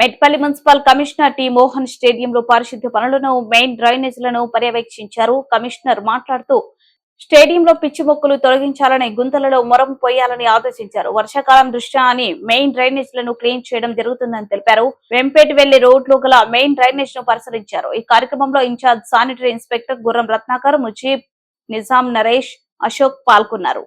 Metpally municipal commissioner T Mohan స్టేడియంలో పారిశుద్ధ్య పనులను, మెయిన్ డ్రైనేజీలను పర్యవేక్షించారు. కమిషనర్ మాట్లాడుతూ స్టేడియంలో పిచ్చి మొక్కలు తొలగించాలని, గుంతలలో మొరం పోయాలని ఆదేశించారు. వర్షాకాలం దృష్ట్యా అని మెయిన్ డ్రైనేజీలను క్లీన్ చేయడం జరుగుతుందని తెలిపారు. వెంపేట వెళ్లి రోడ్లు గల మెయిన్ డ్రైనేజ్ ను పరిశీలించారు. ఈ కార్యక్రమంలో ఇన్ఛార్జ్ శానిటరీ ఇన్స్పెక్టర్ గుర్రం రత్నాకర్, ముజీబ్, నిజాం, నరేష్, అశోక్ పాల్గొన్నారు.